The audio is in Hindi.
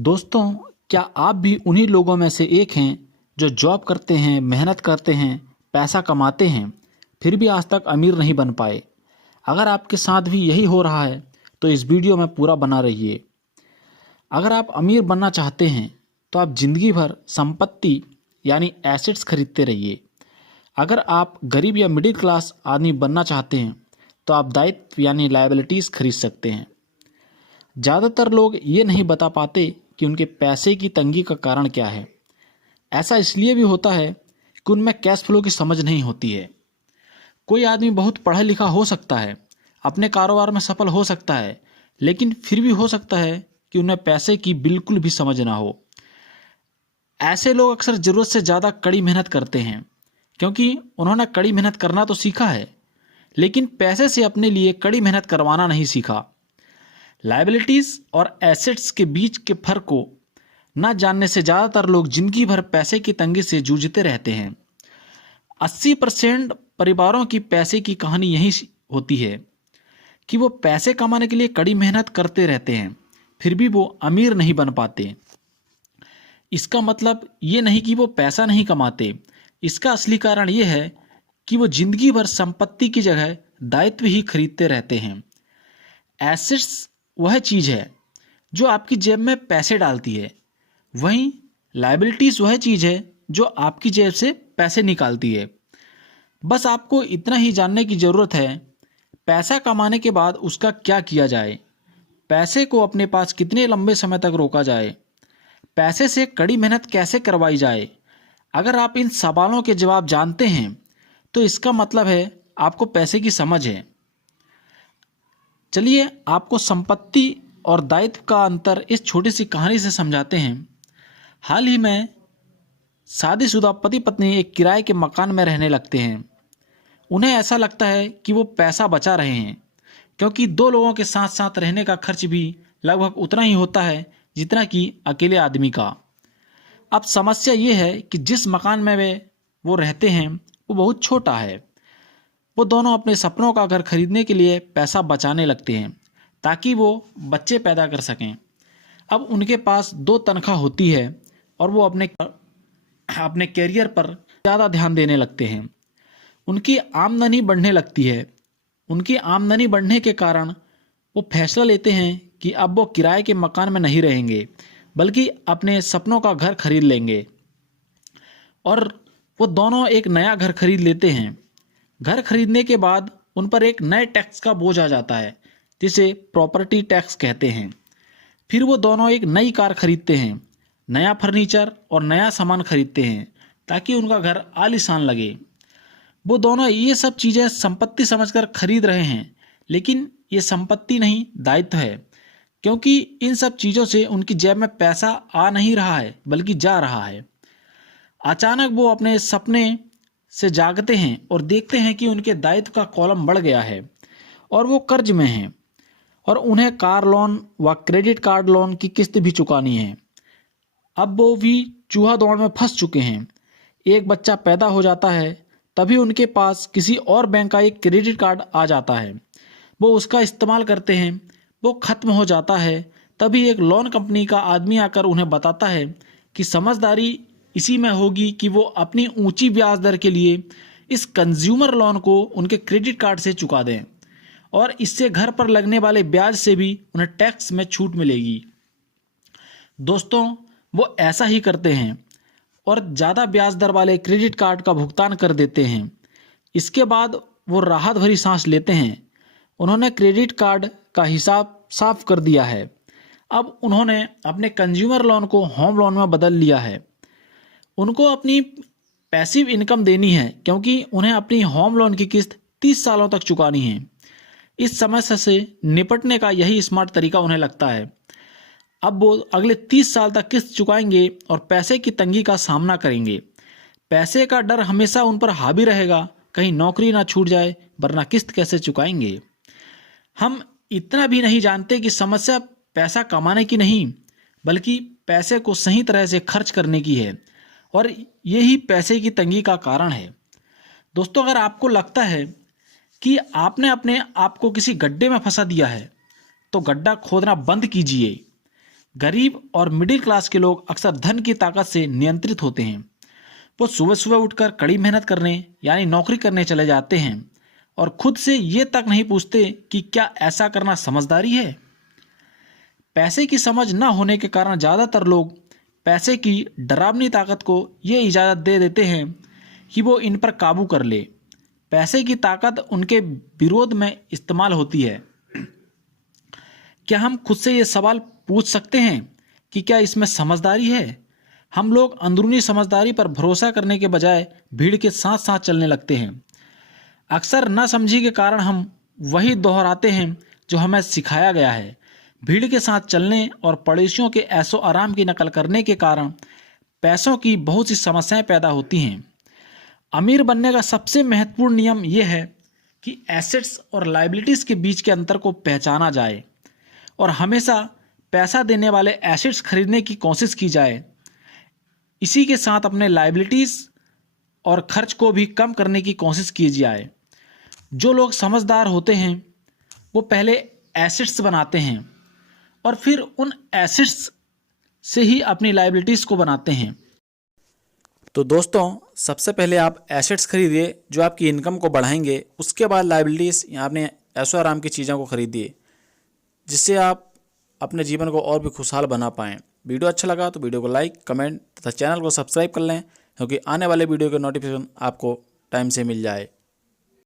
दोस्तों, क्या आप भी उन्हीं लोगों में से एक हैं जो जॉब करते हैं, मेहनत करते हैं, पैसा कमाते हैं, फिर भी आज तक अमीर नहीं बन पाए? अगर आपके साथ भी यही हो रहा है तो इस वीडियो में पूरा बना रहिए। अगर आप अमीर बनना चाहते हैं तो आप ज़िंदगी भर संपत्ति यानी एसेट्स खरीदते रहिए। अगर आप गरीब या मिडिल क्लास आदमी बनना चाहते हैं तो आप दायित्व यानी लायबिलिटीज़ खरीद सकते हैं। ज़्यादातर लोग ये नहीं बता पाते कि उनके पैसे की तंगी का कारण क्या है। ऐसा इसलिए भी होता है कि उनमें कैश फ्लो की समझ नहीं होती है। कोई आदमी बहुत पढ़ा लिखा हो सकता है, अपने कारोबार में सफल हो सकता है, लेकिन फिर भी हो सकता है कि उन्हें पैसे की बिल्कुल भी समझ ना हो। ऐसे लोग अक्सर ज़रूरत से ज़्यादा कड़ी मेहनत करते हैं क्योंकि उन्होंने कड़ी मेहनत करना तो सीखा है, लेकिन पैसे से अपने लिए कड़ी मेहनत करवाना नहीं सीखा। लायबिलिटीज़ और एसेट्स के बीच के फर्क को न जानने से ज़्यादातर लोग जिंदगी भर पैसे की तंगी से जूझते रहते हैं। 80% परिवारों की पैसे की कहानी यही होती है कि वो पैसे कमाने के लिए कड़ी मेहनत करते रहते हैं, फिर भी वो अमीर नहीं बन पाते। इसका मतलब ये नहीं कि वो पैसा नहीं कमाते, इसका असली कारण ये है कि वो जिंदगी भर संपत्ति की जगह दायित्व ही खरीदते रहते हैं। एसेट्स वह चीज़ है जो आपकी जेब में पैसे डालती है, वहीं लायबिलिटीज़ वह चीज़ है जो आपकी जेब से पैसे निकालती है। बस आपको इतना ही जानने की ज़रूरत है, पैसा कमाने के बाद उसका क्या किया जाए, पैसे को अपने पास कितने लंबे समय तक रोका जाए, पैसे से कड़ी मेहनत कैसे करवाई जाए। अगर आप इन सवालों के जवाब जानते हैं तो इसका मतलब है आपको पैसे की समझ है। चलिए आपको संपत्ति और दायित्व का अंतर इस छोटी सी कहानी से समझाते हैं। हाल ही में शादीशुदा पति पत्नी एक किराए के मकान में रहने लगते हैं। उन्हें ऐसा लगता है कि वो पैसा बचा रहे हैं क्योंकि दो लोगों के साथ साथ रहने का खर्च भी लगभग उतना ही होता है जितना कि अकेले आदमी का। अब समस्या ये है कि जिस मकान में वो रहते हैं वो बहुत छोटा है। वो दोनों अपने सपनों का घर खरीदने के लिए पैसा बचाने लगते हैं ताकि वो बच्चे पैदा कर सकें। अब उनके पास दो तनख्वाह होती है और वो अपने कैरियर पर ज़्यादा ध्यान देने लगते हैं। उनकी आमदनी बढ़ने लगती है। उनकी आमदनी बढ़ने के कारण वो फैसला लेते हैं कि अब वो किराए के मकान में नहीं रहेंगे बल्कि अपने सपनों का घर खरीद लेंगे। और वो दोनों एक नया घर खरीद लेते हैं। घर खरीदने के बाद उन पर एक नए टैक्स का बोझ आ जाता है जिसे प्रॉपर्टी टैक्स कहते हैं। फिर वो दोनों एक नई कार खरीदते हैं, नया फर्नीचर और नया सामान खरीदते हैं ताकि उनका घर आलीशान लगे। वो दोनों ये सब चीज़ें संपत्ति समझकर खरीद रहे हैं, लेकिन ये संपत्ति नहीं दायित्व है, क्योंकि इन सब चीज़ों से उनकी जेब में पैसा आ नहीं रहा है बल्कि जा रहा है। अचानक वो अपने सपने से जागते हैं और देखते हैं कि उनके दायित्व का कॉलम बढ़ गया है और वो कर्ज में हैं और उन्हें कार लोन व क्रेडिट कार्ड लोन की किस्त भी चुकानी है। अब वो भी चूहा दौड़ में फंस चुके हैं। एक बच्चा पैदा हो जाता है, तभी उनके पास किसी और बैंक का एक क्रेडिट कार्ड आ जाता है। वो उसका इस्तेमाल करते हैं, वो ख़त्म हो जाता है, तभी एक लोन कंपनी का आदमी आकर उन्हें बताता है कि समझदारी इसी में होगी कि वो अपनी ऊंची ब्याज दर के लिए इस कंज्यूमर लोन को उनके क्रेडिट कार्ड से चुका दें और इससे घर पर लगने वाले ब्याज से भी उन्हें टैक्स में छूट मिलेगी। दोस्तों, वो ऐसा ही करते हैं और ज़्यादा ब्याज दर वाले क्रेडिट कार्ड का भुगतान कर देते हैं। इसके बाद वो राहत भरी सांस लेते हैं। उन्होंने क्रेडिट कार्ड का हिसाब साफ कर दिया है। अब उन्होंने अपने कंज्यूमर लोन को होम लोन में बदल लिया है। उनको अपनी पैसिव इनकम देनी है क्योंकि उन्हें अपनी होम लोन की किस्त 30 सालों तक चुकानी है। इस समस्या से निपटने का यही स्मार्ट तरीका उन्हें लगता है। अब वो अगले 30 साल तक किस्त चुकाएंगे और पैसे की तंगी का सामना करेंगे। पैसे का डर हमेशा उन पर हावी रहेगा, कहीं नौकरी ना छूट जाए, वरना किस्त कैसे चुकाएंगे। हम इतना भी नहीं जानते कि समस्या पैसा कमाने की नहीं बल्कि पैसे को सही तरह से खर्च करने की है और यही पैसे की तंगी का कारण है। दोस्तों, अगर आपको लगता है कि आपने अपने आप को किसी गड्ढे में फंसा दिया है तो गड्ढा खोदना बंद कीजिए। गरीब और मिडिल क्लास के लोग अक्सर धन की ताकत से नियंत्रित होते हैं। वो सुबह सुबह उठकर कड़ी मेहनत करने यानी नौकरी करने चले जाते हैं और खुद से ये तक नहीं पूछते कि क्या ऐसा करना समझदारी है। पैसे की समझ न होने के कारण ज़्यादातर लोग पैसे की डरावनी ताकत को ये इजाज़त दे देते हैं कि वो इन पर काबू कर ले। पैसे की ताकत उनके विरोध में इस्तेमाल होती है। क्या हम खुद से ये सवाल पूछ सकते हैं कि क्या इसमें समझदारी है? हम लोग अंदरूनी समझदारी पर भरोसा करने के बजाय भीड़ के साथ साथ चलने लगते हैं। अक्सर नासमझी के कारण हम वही दोहराते हैं जो हमें सिखाया गया है। भीड़ के साथ चलने और पड़ोसियों के ऐशो आराम की नकल करने के कारण पैसों की बहुत सी समस्याएं पैदा होती हैं। अमीर बनने का सबसे महत्वपूर्ण नियम यह है कि एसेट्स और लायबिलिटीज़ के बीच के अंतर को पहचाना जाए और हमेशा पैसा देने वाले एसेट्स खरीदने की कोशिश की जाए। इसी के साथ अपने लायबिलिटीज़ और खर्च को भी कम करने की कोशिश की जाए। जो लोग समझदार होते हैं वो पहले एसेट्स बनाते हैं और फिर उन एसेट्स से ही अपनी लायबिलिटीज़ को बनाते हैं। तो दोस्तों, सबसे पहले आप एसेट्स खरीदिए जो आपकी इनकम को बढ़ाएंगे। उसके बाद लायबिलिटीज़ या आपने ऐशो आराम की चीज़ों को खरीदिए जिससे आप अपने जीवन को और भी खुशहाल बना पाएँ। वीडियो अच्छा लगा तो वीडियो को लाइक, कमेंट तथा चैनल को सब्सक्राइब कर लें क्योंकि आने वाले वीडियो के नोटिफिकेशन आपको टाइम से मिल जाए।